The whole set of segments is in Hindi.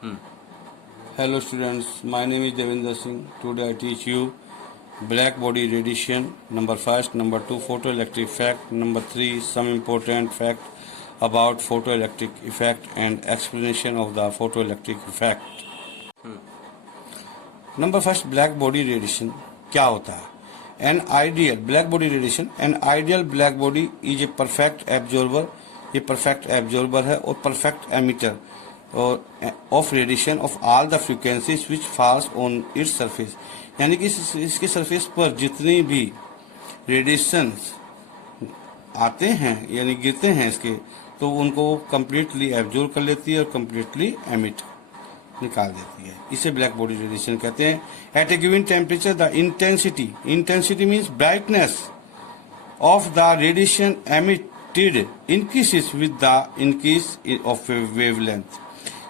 Hello students, my name is Devinder Singh. Today I teach you black body radiation, number first, number two, photoelectric effect, number three, some important fact about photoelectric effect and explanation of the photoelectric effect. Number first, black body radiation क्या होता है? An ideal black body radiation, an ideal black body is a perfect absorber. ये perfect absorber है और perfect emitter और of radiation of all the frequencies which falls on its surface, यानी कि इसके सरफेस पर जितनी भी रेडिएशन आते हैं यानी गिरते हैं इसके, तो उनको कम्प्लीटली एब्जॉर्ब कर लेती है और कम्प्लीटली एमिट निकाल देती है. इसे ब्लैक बॉडी रेडिएशन कहते हैं. At a given temperature the intensity means brightness of the radiation emitted increases with the increase of wavelength,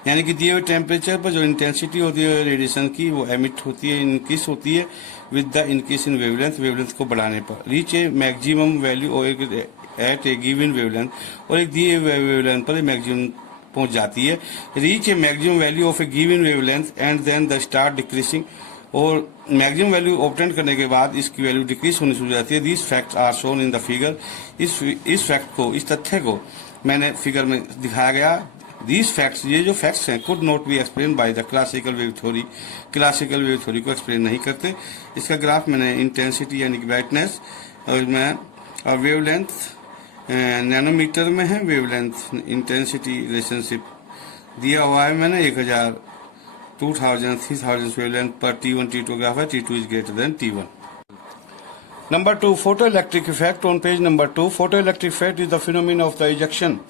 यानी कि दिए हुए टेम्परेचर पर जो इंटेंसिटी होती है रेडिएशन की वो एमिट होती है, इंक्रीज होती है with the increase in wavelength को बढ़ाने पर. Reach a maximum value at a given wavelength, और एक दिए हुए वेवलेंथ पर मैक्सिमम पहुंच जाती है. Reach a maximum value of a given wavelength and then the start decreasing, और मैक्सिमम वैल्यू ऑब्टेन करने के बाद इसकी वैल्यू डिक्रीज होनी शुरू हो जाती है. These facts are shown in the figure. इस फैक्ट को, इस तथ्य को मैंने फिगर में दिखाया गया. These facts, ये जो फैक्ट्स हैं, could not be explained by the classical wave theory. Classical wave theory को एक्सप्लेन नहीं करते. इसका ग्राफ मैंने इंटेंसिटी यानी कि ब्राइटनेस और मैं वेवलेंथ नैनोमीटर में है. वेवलेंथ इंटेंसिटी रिलेशनशिप दिया हुआ है मैंने 1000 2000 3000 वेवलेंथ पर T1 T2 ग्राफ है. T2 is greater than T1. Number two, photoelectric effect on page number 2. Photoelectric effect is the phenomenon of the ejection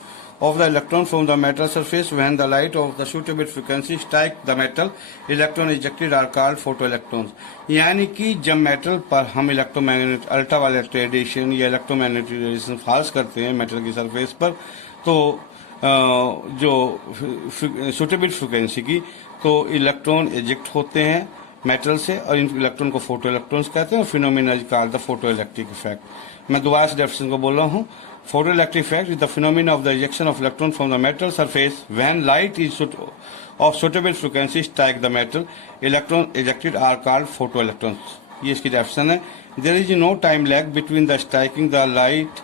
of the electron from the metal surface when the light of the suitable frequency strike the metal. Electron ejected are called photoelectrons. यानी कि जब मेटल पर हम इलेक्ट्रोमैग्नेटिक अल्ट्रावायलेट रेडिएशन या इलेक्ट्रोमैग्नेटिक रेडिएशन फॉल्स करते हैं मेटल की सरफेस पर, तो जो सुटेबल फ्रीक्वेंसी की, तो इलेक्ट्रॉन एजेक्ट होते हैं मेटल से और इन इलेक्ट्रॉन को फोटो इलेक्ट्रॉन्स कहते हैं. Phenomena is called the photoelectric effect. मैं दोबारा से डेफिनेशन को बोल रहा हूँ. Photoelectric effect is the phenomenon of the ejection of electron from the metal surface when light is of suitable frequency strike the metal. Electron ejected are called photoelectrons. ये इसकी डेफिनेशन है. There is no time lag between the striking the light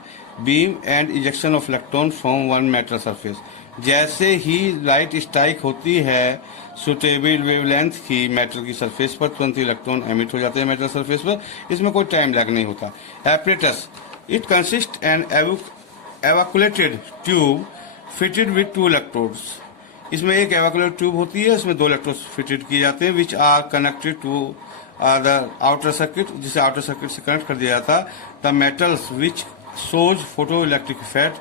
beam and ejection of electron from one metal surface. जैसे ही लाइट स्ट्राइक होती है सुटेबल वेवलेंथ की मेटल की सरफेस पर, तुरंत इलेक्ट्रॉन एमिट हो जाते हैं मेटल सरफेस पर. इसमें कोई टाइम लैग नहीं होता. Apparatus, it consist an evacuated tube fitted with 2 electrodes. इसमें एक एवाकुलेटेड ट्यूब होती है, इसमें 2 इलेक्ट्रोड्स फिटेड किए जाते हैं. Which are connected to the outer circuit, जिसे आउटर सर्किट से कनेक्ट कर दिया जाता. The metals which shows photo electric effect,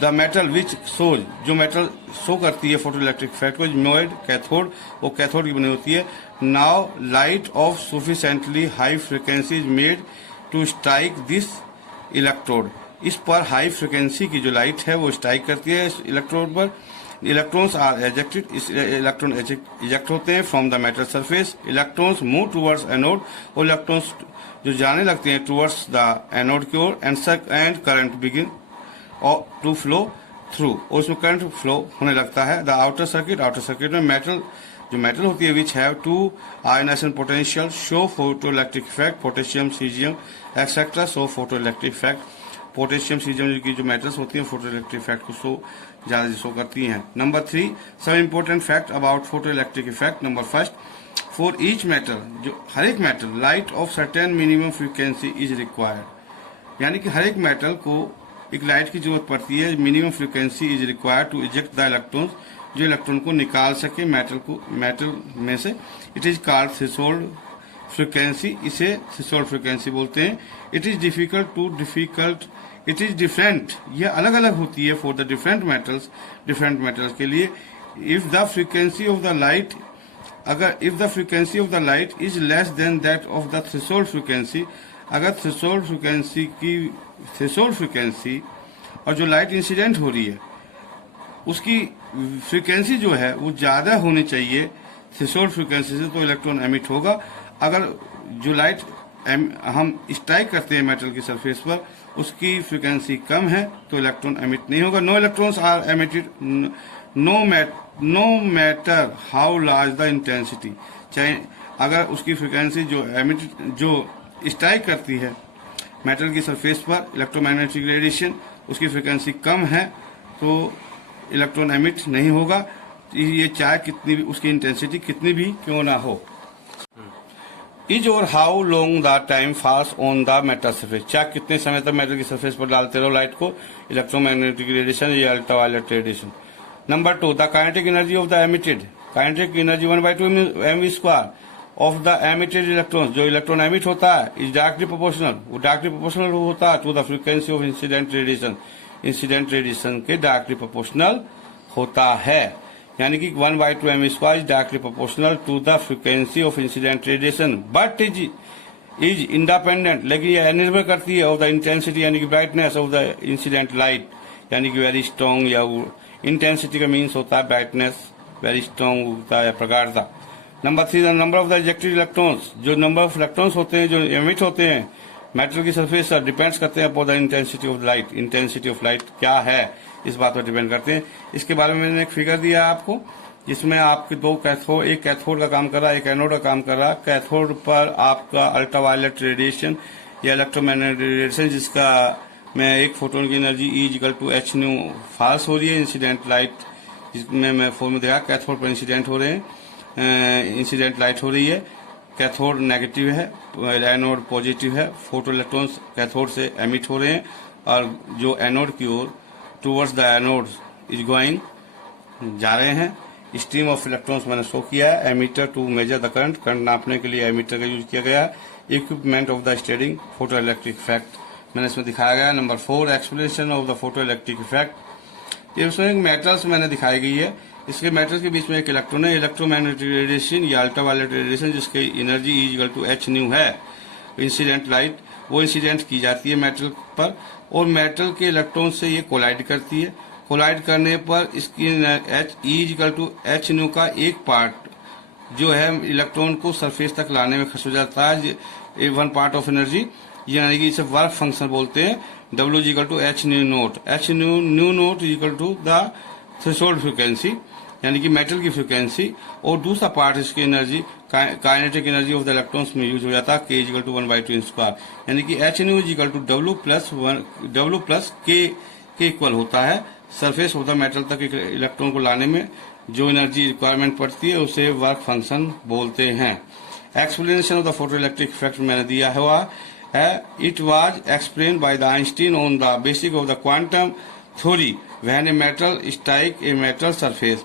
the metal which shows, जो मेटल शो करती है फोटो इलेक्ट्रिक इफेक्ट को, नोएड कैथोड, वो कैथोड की बनी होती है. Now light of sufficiently high frequency is made to strike this electrode. इस पर हाई फ्रिक्वेंसी की जो लाइट है वो स्ट्राइक करती है इस इलेक्ट्रोड पर. इलेक्ट्रॉन्स आर एजेक्टेड, इस इलेक्ट्रॉन इजेक्ट होते हैं from the metal surface. Electrons move towards anode, और इलेक्ट्रॉन्स जो जाने लगते हैं टुवर्ड्स द एनोड की ओर. And current begin to flow through, और उसमें करंट फ्लो होने लगता है. द आउटर सर्किट में मेटल जो मेटल होती है which have 2 ionisation potential show photoelectric effect. Potassium caesium et cetera show photoelectric effect. Potassium caesium की जो मेटल्स होती हैं फोटोइलेक्ट्रिक इफेक्ट को ज्यादा शो करती हैं. Number 3, some important fact about photoelectric effect. Number first, for each metal, जो हर एक metal, light of certain minimum frequency is required, यानी कि हर एक मेटल को एक लाइट की जरूरत पड़ती है. Minimum frequency is required to eject the electrons, जो इलेक्ट्रॉन को निकाल सके मेटल में से. It is called threshold frequency, इसे थ्रेशोल्ड फ्रीक्वेंसी बोलते हैं. It is it is different, यह अलग अलग होती है फॉर द डिफरेंट मेटल्स के लिए. If the frequency of the light, if the frequency of the light is less than that of the threshold frequency, अगर थ्रेशोल्ड फ्रीक्वेंसी और जो लाइट इंसिडेंट हो रही है उसकी फ्रीक्वेंसी जो है वो ज्यादा होनी चाहिए थ्रेशोल्ड फ्रीक्वेंसी से, तो इलेक्ट्रॉन एमिट होगा. अगर जो लाइट हम स्ट्राइक करते हैं मेटल की सरफेस पर उसकी फ्रीक्वेंसी कम है तो इलेक्ट्रॉन एमिट नहीं होगा. No electrons are emitted no matter how large the intensity, चाहे अगर उसकी फ्रिक्वेंसी जो स्ट्राइक करती है मेटल की सरफेस पर इलेक्ट्रोमैग्नेटिक रेडिएशन, उसकी फ्रिक्वेंसी कम है तो इलेक्ट्रॉन एमिट नहीं होगा, ये चाहे कितनी भी उसकी इंटेंसिटी कितनी भी क्यों ना हो। इज और how long the time falls on the metal surface, चाहे कितने समय तक मेटल की सरफेस पर डालते रहो लाइट को, इलेक्ट्रोमैग्नेटिक रेडिएशन या ultraviolet radiation. Number 2, the kinetic energy of the emitted, kinetic energy 1/2 mv² of the emitted electron, जो इलेक्ट्रॉन एमिट होता है इज डायरेक्टली प्रोपोर्शनल, वो डायरेक्टली प्रोपोर्शनल होता है to the frequency of incident radiation, incident radiation के डायरेक्टली प्रोपोर्शनल होता है, यानी कि 1/2 mv² is directly proportional to the frequency of incident radiation, but is independent, लेकिन यह निर्भर करती है ऑफ द इंटेंसिटी यानी कि brightness of the incident light, यानी कि वेरी स्ट्रॉन्ग, या इंटेंसिटी का मीन्स होता है ब्राइटनेस, वेरी स्ट्रॉन्ग होता है या प्रगाढ़ता। Number 3, the number of the ejected electrons, जो नंबर ऑफ इलेक्ट्रॉन्स होते हैं जो एमिट होते हैं मेटल की सरफेस पर, डिपेंड्स करते हैं upon the intensity of light, intensity of light क्या है इस बात पर डिपेंड करते हैं। इसके बारे में मैंने एक फिगर दिया है आपको, जिसमें आपके दो कैथोड, एक कैथोड का काम कर रहा है, एक एनोड का काम कर रहा है। कैथोड पर आपका अल्ट्रावायलेट रेडिएशन या इलेक्ट्रोमैग्नेटिक रेडिएशन, जिसका में एक फोटोन की एनर्जी E=h फॉल्स हो रही है, इंसिडेंट लाइट जिसमें मैं फॉर्म देखा कैथोड पर इंसिडेंट हो रहे हैं, इंसिडेंट लाइट हो रही है, कैथोड नेगेटिव है, एनोड पॉजिटिव है, फोटो इलेक्ट्रॉन्स कैथोड से एमिट हो रहे हैं, और जो एनोड की ओर towards the anode is going जा रहे हैं। स्ट्रीम ऑफ इलेक्ट्रॉन्स मैंने शो किया है। Ammeter to measure the current, current नापने के लिए एमीटर का यूज किया गया है। Equipment of the studying photo electric effect मैंने इसमें दिखाया गया है। Number 4, explanation of the photo electric effect, ये उसमें मेटल्स मैंने दिखाई गई है। इसके मेटल्स के बीच में एक इलेक्ट्रॉन है, इलेक्ट्रोमैग्नेटिक रेडिएशन या अल्ट्रावायलेट रेडिएशन, जिसकी एनर्जी E=h है, इंसिडेंट लाइट वो इंसिडेंट की जाती है मेटल पर, और मेटल के इलेक्ट्रॉन से ये कोलाइड करती है। कोलाइड करने पर इसकी E=h का एक पार्ट जो है इलेक्ट्रॉन को सरफेस तक लाने में खर्च हो जाता है, 1 पार्ट ऑफ एनर्जी, यानी कि इसे वर्क फंक्शन बोलते हैं। W=h note, h note the threshold frequency, यानी कि मेटल की फ्रीक्वेंसी, और दूसरा पार्ट इसकी energy kinetic energy of the electrons में यूज हो जाता है, K=1/2 यानी कि h के इक्वल होता है। सरफेस ऑफ द मेटल तक इलेक्ट्रॉन को लाने में जो एनर्जी रिक्वायरमेंट पड़ती है उसे वर्क फंक्शन बोलते हैं। Explanation of the photo electric effect मैंने दिया हुआ है। It was explain by the Einstein on the basic of the quantum theory when a metal strike a metal surface,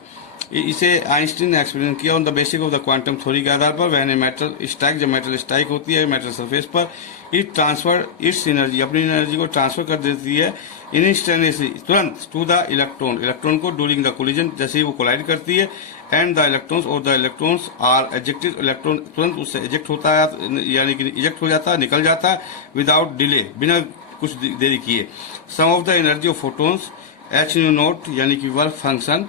इसे आइंस्टीन ने एक्सप्लेन किया on the basic of the quantum theory के आधार पर। व्हेन ए मेटल स्ट्राइक, जब मेटल स्ट्राइक होती है मेटल सरफेस पर, इट ट्रांसफर इट्स एनर्जी, अपनी एनर्जी को ट्रांसफर कर देती है इंस्टेंटेनियसली, तुरंत, टू द इलेक्ट्रॉन, इलेक्ट्रॉन को ड्यूरिंग द कोलिजन, जैसे ही वो कोलाइड करती है, एंड द इलेक्ट्रॉन्स और the electrons are ejected, electron तुरंत उससे एजेक्ट होता है, यानी कि इजेक्ट हो जाता है, निकल जाता है, विदाउट डिले, बिना कुछ देरी किए। Sum of the energy of photons h0 यानी कि वर्क फंक्शन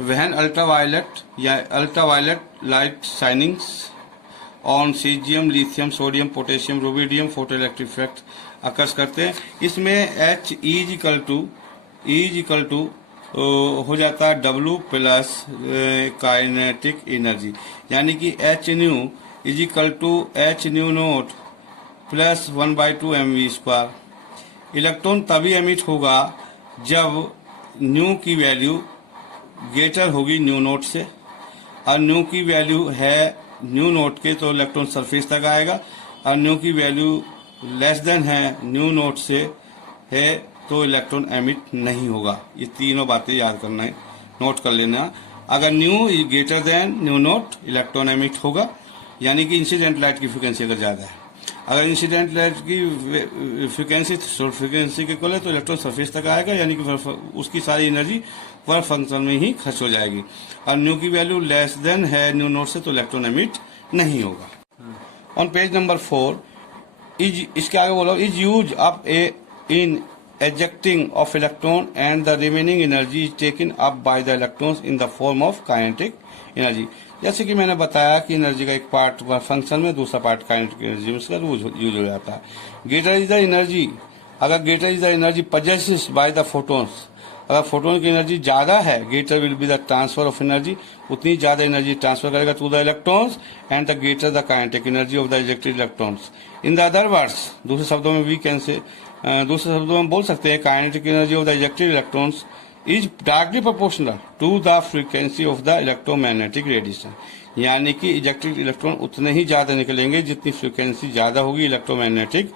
वहन अल्ट्रावायलेट या ultraviolet light shinings on caesium, lithium, sodium, potassium, rubidium photo electric effect occurs करते हैं। इसमें h इज हो जाता है W प्लस काइनेटिक एनर्जी, यानी कि h note plus 1/2 mv²। Electron तभी एमिट होगा जब न्यू की वैल्यू ग्रेटर होगी न्यू नोट से, और न्यू की वैल्यू है न्यू नोट के तो इलेक्ट्रॉन सरफेस तक आएगा, और न्यू की वैल्यू लेस देन है न्यू नोट से है तो इलेक्ट्रॉन एमिट नहीं होगा। ये तीनों बातें याद करना है, नोट कर लेना। अगर new is greater than new note electron emit होगा, यानी कि इंसिडेंट लाइट की फ्रिक्वेंसी अगर ज्यादा है, अगर इंसिडेंट लाइट की फ्रिक्वेंसी थ्रेशोल्ड फ्रिक्वेंसी के इक्वल है तो इलेक्ट्रॉन सरफेस तक आएगा, यानी कि उसकी सारी एनर्जी वर्क फंक्शन में ही खर्च हो जाएगी। और न्यू की वैल्यू लेस देन है न्यू नोट से तो इलेक्ट्रॉन एमिट नहीं होगा। ऑन पेज नंबर 4 इज, इसके आगे बोलो, is use up in ejecting of electron and the remaining energy is taken up by the electrons in the form of kinetic energy। जैसे कि मैंने बताया कि एनर्जी का एक पार्ट फंक्शन में, दूसरा पार्ट काइनेटिक एनर्जी में उसका यूज हो जाता है। ग्रेटर इज द एनर्जी, अगर greater is the energy possesses by the photons, अगर फोटोन की एनर्जी ज्यादा है, greater will be the transfer of energy, उतनी ज्यादा एनर्जी ट्रांसफर करेगा to the electrons and the greater the kinetic energy of the ejected electrons. In the other words, दूसरे शब्दों में वी कैन से, दूसरे शब्दों में बोल सकते हैं kinetic energy of the ejected electrons is directly proportional to the frequency of the electromagnetic radiation. यानी कि इजेक्टेड इलेक्ट्रॉन उतने ही ज्यादा निकलेंगे जितनी फ्रीक्वेंसी ज्यादा होगी इलेक्ट्रोमैग्नेटिक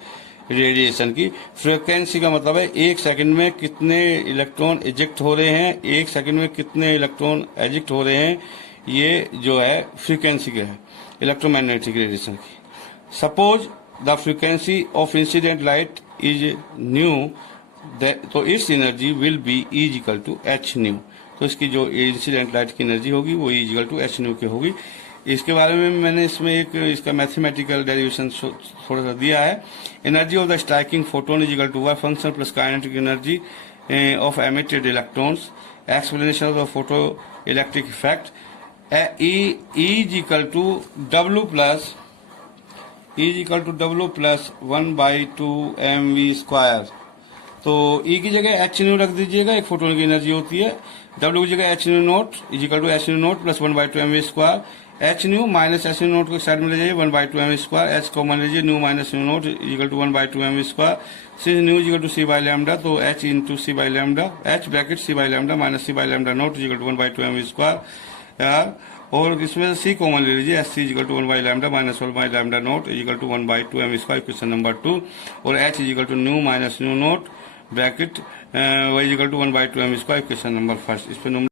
रेडिएशन की। फ्रीक्वेंसी का मतलब है एक सेकंड में कितने इलेक्ट्रॉन इजेक्ट हो रहे हैं, एक सेकंड में कितने इलेक्ट्रॉन एजिक्ट हो रहे हैं, ये जो है फ्रीक्वेंसी का है इलेक्ट्रोमैग्नेटिक रेडिएशन की। Suppose the frequency of incident light is nu, तो its energy will be is equal to H nu. तो इसकी जो इंसिडेंट लाइट की एनर्जी होगी वो is equal to H nu की होगी। इसके बारे में मैंने इसमें एक इसका मैथमेटिकल डेरिवेशन थोड़ा सा दिया है। Energy of the striking photon is equal to work function plus kinetic energy of emitted electrons, explanation of the photo electric effect is equal to W plus 1/2 mv²। तो ई की जगह एच न्यू रख दीजिएगा, एक फोटोन की एनर्जी होती है। डब्ल्यू की जगह H nu naught is equal to H nu naught plus 1/2 mv²। H nu minus H nu naught को साइड में ले जाइए, 1/2 mv²। एच कॉमन लीजिए, nu minus nu naught is equal to 1/2 mv²। Since nu is equal to C by lambda, तो H into C by lambda, H bracket C by lambda minus C by lambda note is equal to 1/2 mv²। और इसमें सी कॉमन ले लीजिए, h c is equal to 1 lambda minus 1 lambda note is equal to 1/2 mv², question number 2। और h is equal to nu minus nu nought bracket y is equal to 1/2 mv², question number 1। इस पर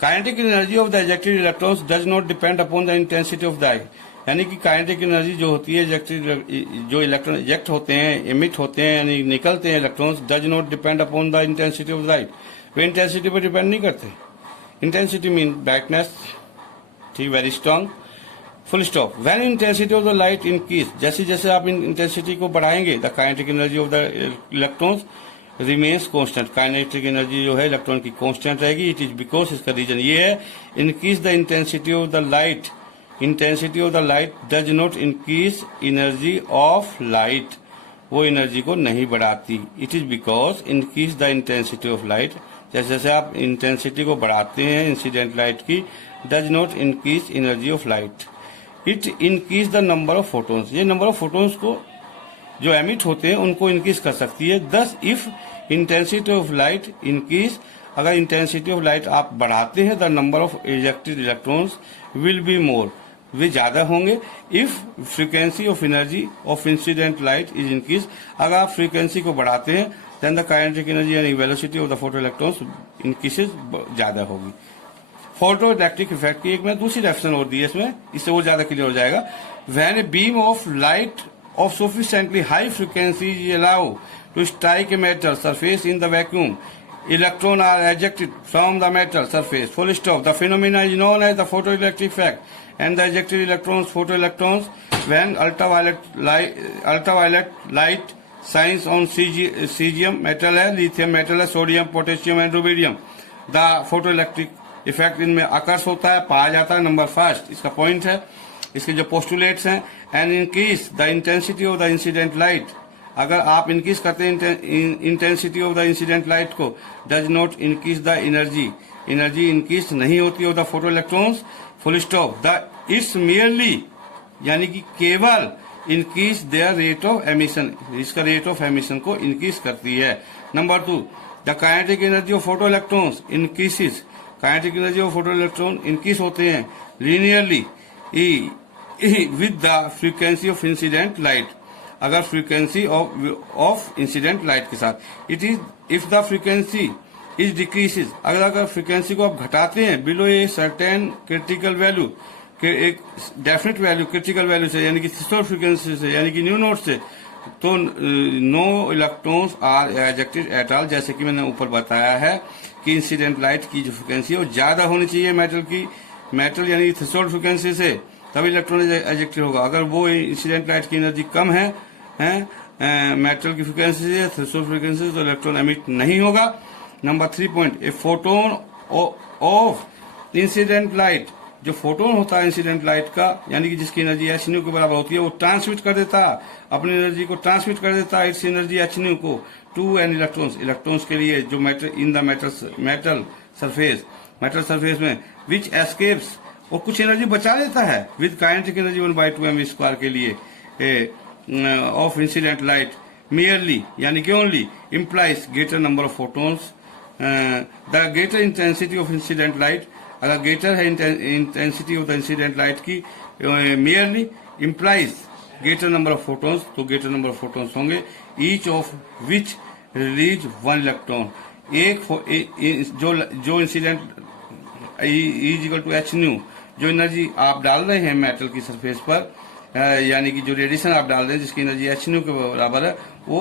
kinetic energy of the ejected electrons does not depend upon the intensity of the light. यानी कि काइनेटिक एनर्जी जो होती है जो इलेक्ट्रॉन इजेक्ट होते हैं, एमिट होते हैं, यानी निकलते हैं electrons, does not depend upon the intensity of light. Way intensity पर डिपेंड नहीं करते। इंटेंसिटी मीन ब्राइटनेस, ठीक, very strong, full stop. When intensity of the light increase, जैसे जैसे आप इंटेंसिटी को बढ़ाएंगे, the kinetic energy of the electrons remains constant. Kinetic energy जो है इलेक्ट्रॉन की कांस्टेंट रहेगी। इट इज बिकॉज, इसका रीजन ये है, increase the intensity of the light, intensity of the light does not increase energy of light, वो एनर्जी को नहीं बढ़ाती। It is because increase the intensity of light, जैसे जैसे आप इंटेंसिटी को बढ़ाते हैं इंसिडेंट लाइट की, does not increase energy of light, it increase the number of photons. ये नंबर ऑफ फोटोन्स को जो एमिट होते हैं उनको इंक्रीज कर सकती है। Thus if intensity of light increase, अगर इंटेंसिटी ऑफ लाइट आप बढ़ाते हैं, the number of ejected electrons will be more, वे ज्यादा होंगे। If frequency of energy of incident light is increase, अगर आप फ्रीक्वेंसी को बढ़ाते हैं, देन द काइनेटिक एनर्जी यानी velocity of the photo electrons increases, ज्यादा होगी। फोटो इलेक्ट्रिक इफेक्ट की एक मैं दूसरी डेफिनेशन और दी है इसमें, इससे वो ज्यादा क्लियर हो जाएगा। When a beam of light of sufficiently high frequency is allowed to strike a metal surface in the vacuum, electrons are ejected from the metal surface, full stop. The phenomena is known as the photoelectric effect, and the ejected electrons, photoelectrons, when ultraviolet light shines on cesium metal है, lithium metal है, sodium, potassium and rubidium, the photoelectric effect इनमें अकर्ष होता है, पाया जाता है। नंबर 1 इसका पॉइंट है। इसके जो पोस्टुलेट्स हैं, and increase the intensity of the incident light, अगर आप इंक्रीज करते हैं intensity of the incident light को, does not increase the energy, energy increase नहीं होती of the photo electrons, full stop. The its merely, यानी कि केवल increase their rate of emission, इसका रेट ऑफ एमिशन को इंक्रीज करती है। Number 2, the kinetic energy of photo electrons increases, kinetic energy of photo electron increase होते हैं linearly with the frequency of incident light, अगर frequency of incident light के साथ। it is if the frequency is decreases, अगर frequency को आप घटाते हैं below a certain critical value, के एक definite value critical value से, यानी कि threshold frequency से, यानी कि न्यू नोट से, तो no electrons are ejected at all। जैसे कि मैंने ऊपर बताया है कि इंसिडेंट लाइट की जो फ्रिक्वेंसी है वो ज्यादा होनी चाहिए मेटल की, मेटल यानी थ्रेशोल्ड फ्रिक्वेंसी से, तभी इलेक्ट्रॉन एजेक्टेड होगा। अगर वो इंसिडेंट लाइट की एनर्जी कम है मेटल की फ्रिक्वेंसी से, थ्रेशोल्ड फ्रिक्वेंसी, तो इलेक्ट्रॉन एमिट नहीं होगा। Number 3 point, a photon of incident light जो फोटोन होता है इंसिडेंट लाइट का, यानी कि जिसकी एनर्जी एच न्यू के बराबर होती है, वो ट्रांसमिट कर देता है अपनी एनर्जी को, ट्रांसमिट कर देता है इट्स एनर्जी एच न्यू को टू एन इलेक्ट्रॉन्स, इलेक्ट्रॉन्स के लिए जो metal in the metal surface में, विच एस्केप्स, और कुछ एनर्जी बचा लेता है विद काइनेटिक एनर्जी 1/2 mv² के लिए ऑफ इंसिडेंट लाइट merely, यानी कि only, implies greater number of photons, the greater intensity of incident light, अगर greater है intensity of the incident light की, merely implies greater number of photons, तो greater number of photons होंगे, each of which release one electron, जो incident is equal to H nu, जो एनर्जी आप डाल रहे हैं मेटल की सरफेस पर, यानी कि जो रेडिएशन आप डाल रहे हैं जिसकी एनर्जी एच न्यू के बराबर है, वो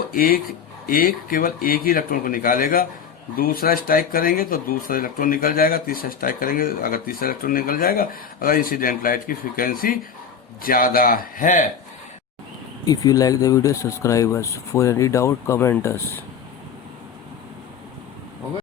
केवल एक ही इलेक्ट्रॉन को निकालेगा, दूसरा स्ट्राइक करेंगे तो दूसरा इलेक्ट्रॉन निकल जाएगा, तीसरा स्ट्राइक करेंगे अगर तीसरा इलेक्ट्रॉन निकल जाएगा, अगर इंसिडेंट लाइट की फ्रीक्वेंसी ज्यादा है। If you like the video, subscribe us. For any doubt, comment us.